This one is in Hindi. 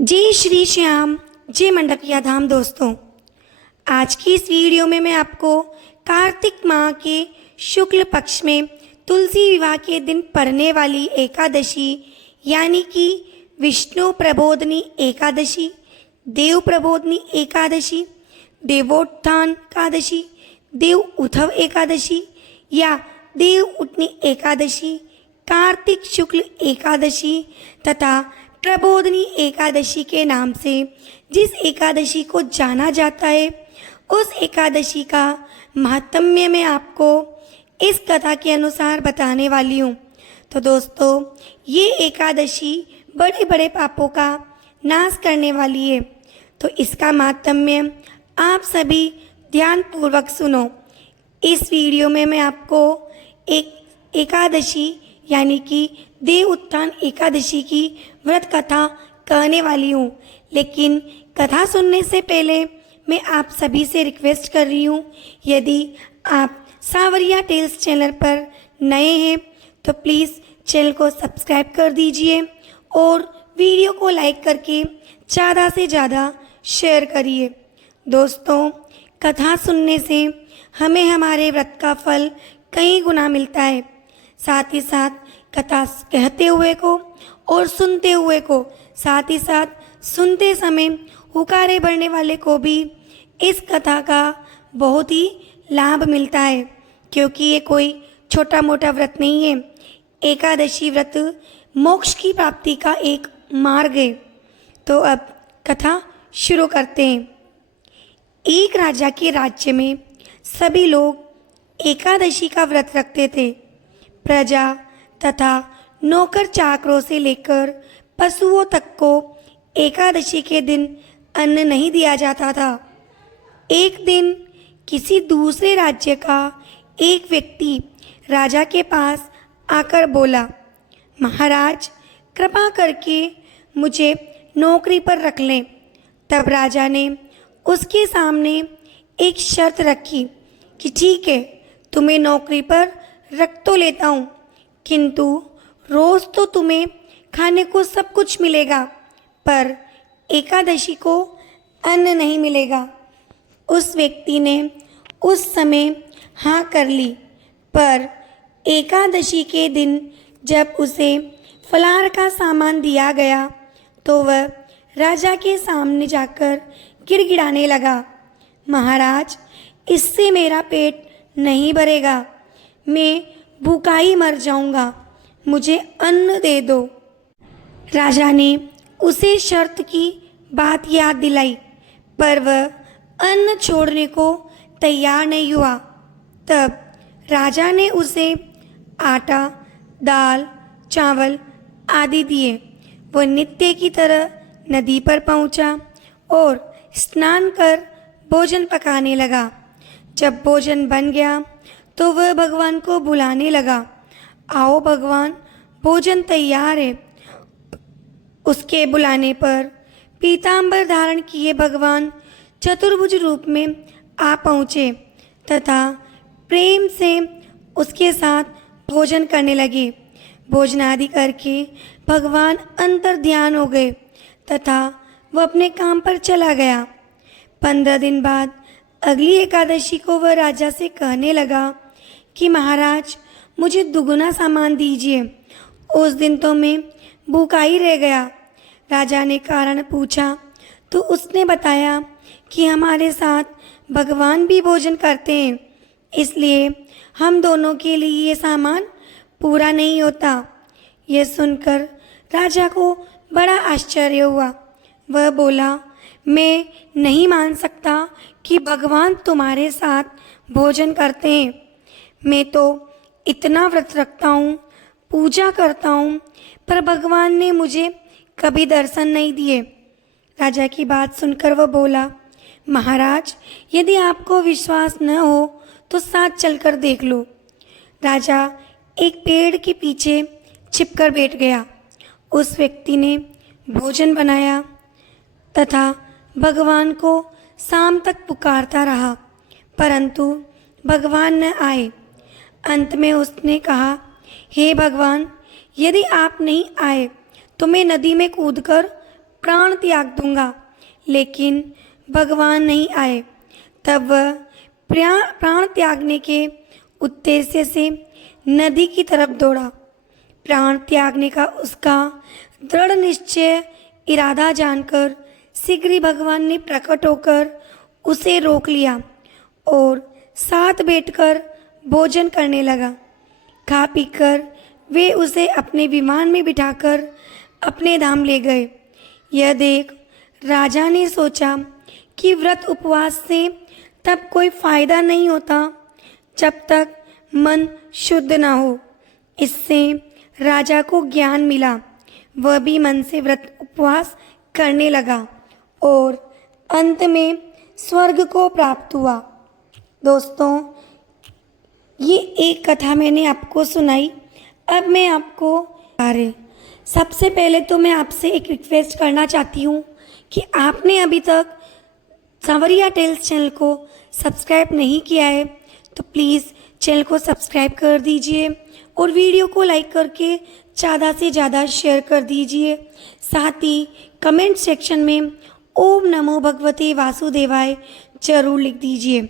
जय श्री श्याम, जय मंडकिया धाम। दोस्तों, आज की इस वीडियो में मैं आपको कार्तिक माह के शुक्ल पक्ष में तुलसी विवाह के दिन पड़ने वाली एकादशी यानी कि विष्णु प्रबोधनी एकादशी, देव प्रबोधनी एकादशी, देवोत्थान एकादशी, देव उद्धव एकादशी या देव उठनी एकादशी, कार्तिक शुक्ल एकादशी तथा प्रबोधनी एकादशी के नाम से जिस एकादशी को जाना जाता है, उस एकादशी का महात्म्य मैं आपको इस कथा के अनुसार बताने वाली हूँ। तो दोस्तों, ये एकादशी बड़े बड़े पापों का नाश करने वाली है। तो इसका महात्म्य आप सभी ध्यानपूर्वक सुनो। इस वीडियो में मैं आपको एक एकादशी यानी कि देव उत्थान एकादशी की व्रत कथा कहने वाली हूँ। लेकिन कथा सुनने से पहले मैं आप सभी से रिक्वेस्ट कर रही हूँ, यदि आप सावरिया टेल्स चैनल पर नए हैं तो प्लीज़ चैनल को सब्सक्राइब कर दीजिए और वीडियो को लाइक करके ज़्यादा से ज़्यादा शेयर करिए। दोस्तों, कथा सुनने से हमें हमारे व्रत का फल कई गुना मिलता है। साथ ही साथ कथा कहते हुए को और सुनते हुए को, साथ ही साथ सुनते समय हुकारे भरने वाले को भी इस कथा का बहुत ही लाभ मिलता है, क्योंकि ये कोई छोटा मोटा व्रत नहीं है। एकादशी व्रत मोक्ष की प्राप्ति का एक मार्ग है। तो अब कथा शुरू करते हैं। एक राजा के राज्य में सभी लोग एकादशी का व्रत रखते थे। प्रजा तथा नौकर चाकरों से लेकर पशुओं तक को एकादशी के दिन अन्न नहीं दिया जाता था। एक दिन किसी दूसरे राज्य का एक व्यक्ति राजा के पास आकर बोला, महाराज, कृपा करके मुझे नौकरी पर रख लें। तब राजा ने उसके सामने एक शर्त रखी कि ठीक है, तुम्हें नौकरी पर रख तो लेता हूँ, किंतु रोज़ तो तुम्हें खाने को सब कुछ मिलेगा, पर एकादशी को अन्न नहीं मिलेगा। उस व्यक्ति ने उस समय हाँ कर ली, पर एकादशी के दिन जब उसे फलाहार का सामान दिया गया तो वह राजा के सामने जाकर गिड़गिड़ाने लगा, महाराज, इससे मेरा पेट नहीं भरेगा, मैं भूखा ही मर जाऊंगा, मुझे अन्न दे दो। राजा ने उसे शर्त की बात याद दिलाई, पर वह अन्न छोड़ने को तैयार नहीं हुआ। तब राजा ने उसे आटा, दाल, चावल आदि दिए। वह नित्य की तरह नदी पर पहुंचा और स्नान कर भोजन पकाने लगा। जब भोजन बन गया तो वह भगवान को बुलाने लगा, आओ भगवान, भोजन तैयार है। उसके बुलाने पर पीतांबर धारण किए भगवान चतुर्भुज रूप में आ पहुँचे तथा प्रेम से उसके साथ भोजन करने लगे। भोजन आदि करके भगवान अंतर ध्यान हो गए तथा वह अपने काम पर चला गया। 15 दिन बाद अगली एकादशी को वह राजा से कहने लगा कि महाराज, मुझे दुगुना सामान दीजिए, उस दिन तो मैं भूखा ही रह गया। राजा ने कारण पूछा तो उसने बताया कि हमारे साथ भगवान भी भोजन करते हैं, इसलिए हम दोनों के लिए ये सामान पूरा नहीं होता। यह सुनकर राजा को बड़ा आश्चर्य हुआ। वह बोला, मैं नहीं मान सकता कि भगवान तुम्हारे साथ भोजन करते हैं। मैं तो इतना व्रत रखता हूँ, पूजा करता हूँ, पर भगवान ने मुझे कभी दर्शन नहीं दिए। राजा की बात सुनकर वह बोला, महाराज, यदि आपको विश्वास न हो तो साथ चलकर देख लो। राजा एक पेड़ के पीछे छिपकर बैठ गया। उस व्यक्ति ने भोजन बनाया तथा भगवान को शाम तक पुकारता रहा, परंतु भगवान न आए। अंत में उसने कहा, हे भगवान, यदि आप नहीं आए तो मैं नदी में कूदकर प्राण त्याग दूंगा, लेकिन भगवान नहीं आए। तब वह प्राण त्यागने के उद्देश्य से नदी की तरफ दौड़ा। प्राण त्यागने का उसका दृढ़ निश्चय इरादा जानकर शीघ्र ही भगवान ने प्रकट होकर उसे रोक लिया और साथ बैठकर भोजन करने लगा। खा पीकर वे उसे अपने विमान में बिठाकर अपने धाम ले गए। यह देख राजा ने सोचा कि व्रत उपवास से तब कोई फायदा नहीं होता जब तक मन शुद्ध ना हो। इससे राजा को ज्ञान मिला। वह भी मन से व्रत उपवास करने लगा और अंत में स्वर्ग को प्राप्त हुआ। दोस्तों, ये एक कथा मैंने आपको सुनाई। अब मैं आपको सबसे पहले तो मैं आपसे एक रिक्वेस्ट करना चाहती हूँ कि आपने अभी तक सांवरिया टेल्स चैनल को सब्सक्राइब नहीं किया है तो प्लीज़ चैनल को सब्सक्राइब कर दीजिए और वीडियो को लाइक करके ज़्यादा से ज़्यादा शेयर कर दीजिए। साथ ही कमेंट सेक्शन में ओम नमो भगवते वासुदेवाय जरूर लिख दीजिए।